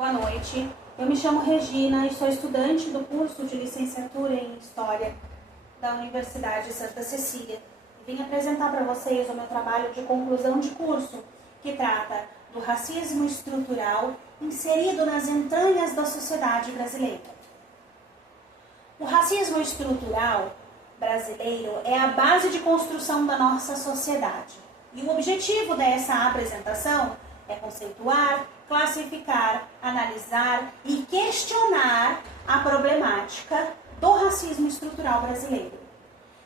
Boa noite, eu me chamo Regina e sou estudante do curso de licenciatura em História da Universidade Santa Cecília. Vim apresentar para vocês o meu trabalho de conclusão de curso, que trata do racismo estrutural inserido nas entranhas da sociedade brasileira. O racismo estrutural brasileiro é a base de construção da nossa sociedade. E o objetivo dessa apresentação é conceituar, classificar, analisar e questionar a problemática do racismo estrutural brasileiro.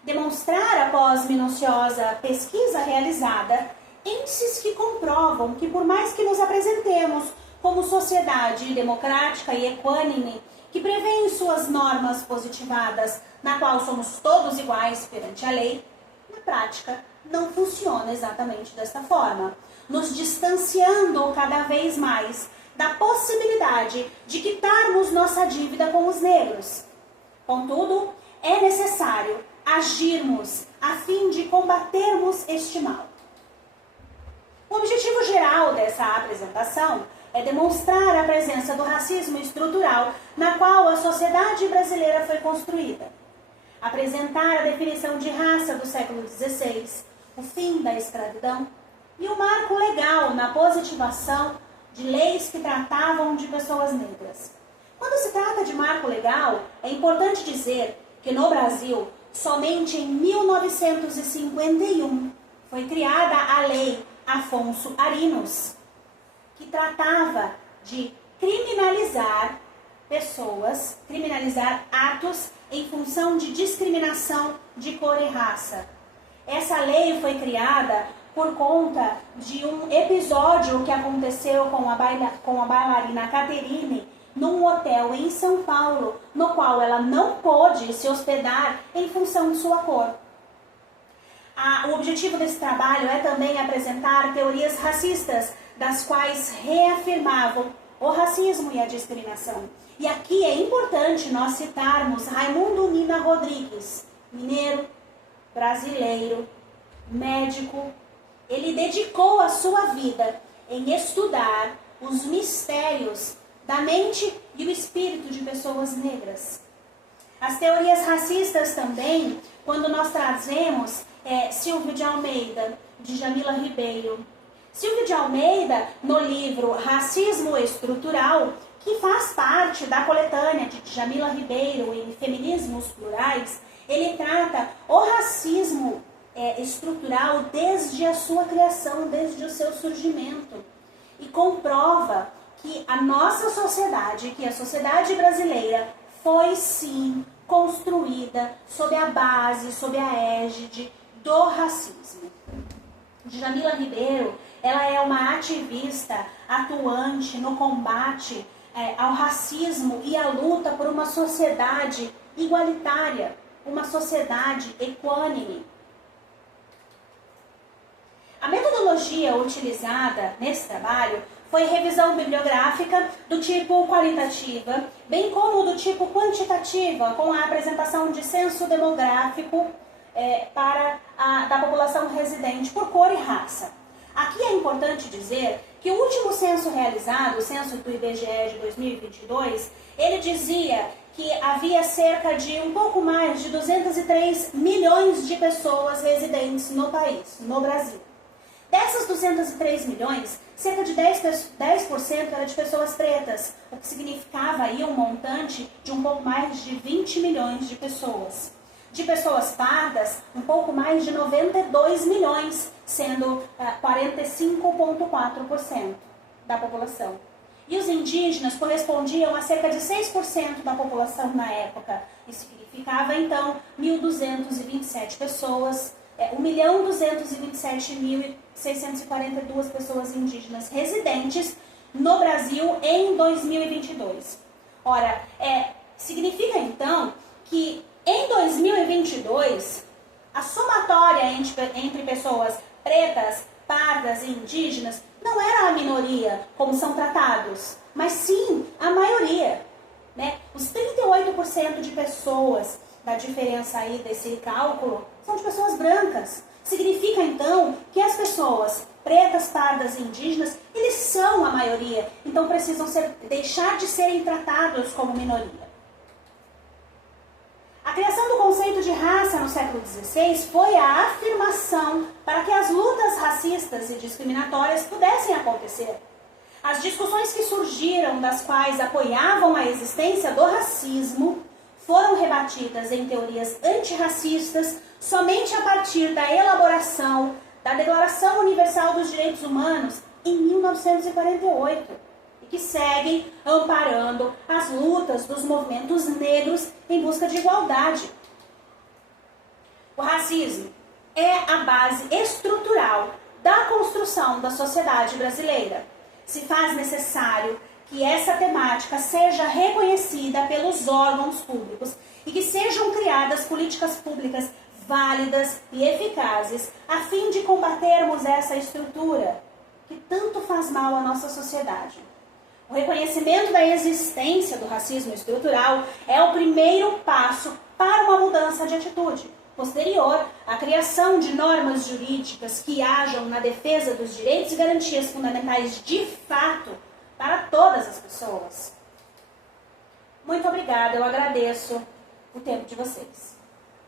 Demonstrar, após minuciosa pesquisa realizada, índices que comprovam que, por mais que nos apresentemos como sociedade democrática e equânime, que prevê em suas normas positivadas, na qual somos todos iguais perante a lei, na prática não funciona exatamente desta forma, nos distanciando cada vez mais da possibilidade de quitarmos nossa dívida com os negros. Contudo, é necessário agirmos a fim de combatermos este mal. O objetivo geral dessa apresentação é demonstrar a presença do racismo estrutural na qual a sociedade brasileira foi construída, apresentar a definição de raça do século XVI, o fim da escravidão e o marco legal na positivação de leis que tratavam de pessoas negras. Quando se trata de marco legal, é importante dizer que no Brasil, somente em 1951, foi criada a Lei Afonso Arinos, que tratava de criminalizar pessoas, criminalizar atos em função de discriminação de cor e raça. Essa lei foi criada por conta de um episódio que aconteceu com a bailarina Caterine num hotel em São Paulo, no qual ela não pôde se hospedar em função de sua cor. O objetivo desse trabalho é também apresentar teorias racistas, das quais reafirmavam o racismo e a discriminação. E aqui é importante nós citarmos Raimundo Nina Rodrigues, mineiro, brasileiro, médico. Ele dedicou a sua vida em estudar os mistérios da mente e o espírito de pessoas negras. As teorias racistas também, quando nós trazemos Silvio de Almeida, de Jamila Ribeiro. Silvio de Almeida, no livro Racismo Estrutural, que faz parte da coletânea de Jamila Ribeiro em Feminismos Plurais, ele trata o racismo estrutural desde a sua criação, desde o seu surgimento, e comprova que a nossa sociedade, que a sociedade brasileira, foi sim construída sob a base, sob a égide do racismo. Jamila Ribeiro, ela é uma ativista atuante no combate ao racismo e à luta por uma sociedade igualitária, uma sociedade equânime. A metodologia utilizada nesse trabalho foi revisão bibliográfica do tipo qualitativa, bem como do tipo quantitativa, com a apresentação de censo demográfico da população residente por cor e raça. Aqui é importante dizer que o último censo realizado, o censo do IBGE de 2022, ele dizia que havia cerca de um pouco mais de 203 milhões de pessoas residentes no país, no Brasil. Dessas 203 milhões, cerca de 10% era de pessoas pretas, o que significava aí um montante de um pouco mais de 20 milhões de pessoas. De pessoas pardas, um pouco mais de 92 milhões, sendo 45,4% da população. E os indígenas correspondiam a cerca de 6% da população na época. Isso significava, então, 1.227 pessoas, 1.227.642 pessoas indígenas residentes no Brasil em 2022. Ora, significa, então, que em 2022, a somatória entre pessoas pretas, pardas e indígenas não era a minoria, como são tratados, mas sim a maioria, né? Os 38% de pessoas da diferença aí desse cálculo são de pessoas brancas. Significa, então, que as pessoas pretas, pardas e indígenas, eles são a maioria, então precisam deixar de serem tratados como minoria. A criação do conceito de raça no século XVI foi a afirmação para que as lutas racistas e discriminatórias pudessem acontecer. As discussões que surgiram, das quais apoiavam a existência do racismo, foram rebatidas em teorias antirracistas somente a partir da elaboração da Declaração Universal dos Direitos Humanos em 1948 e que seguem amparando as lutas dos movimentos negros em busca de igualdade. O racismo é a base estrutural da construção da sociedade brasileira. Se faz necessário que essa temática seja reconhecida pelos órgãos públicos e que sejam criadas políticas públicas válidas e eficazes a fim de combatermos essa estrutura que tanto faz mal à nossa sociedade. O reconhecimento da existência do racismo estrutural é o primeiro passo para uma mudança de atitude, posterior à criação de normas jurídicas que hajam na defesa dos direitos e garantias fundamentais de fato para todas as pessoas. Muito obrigada, eu agradeço o tempo de vocês.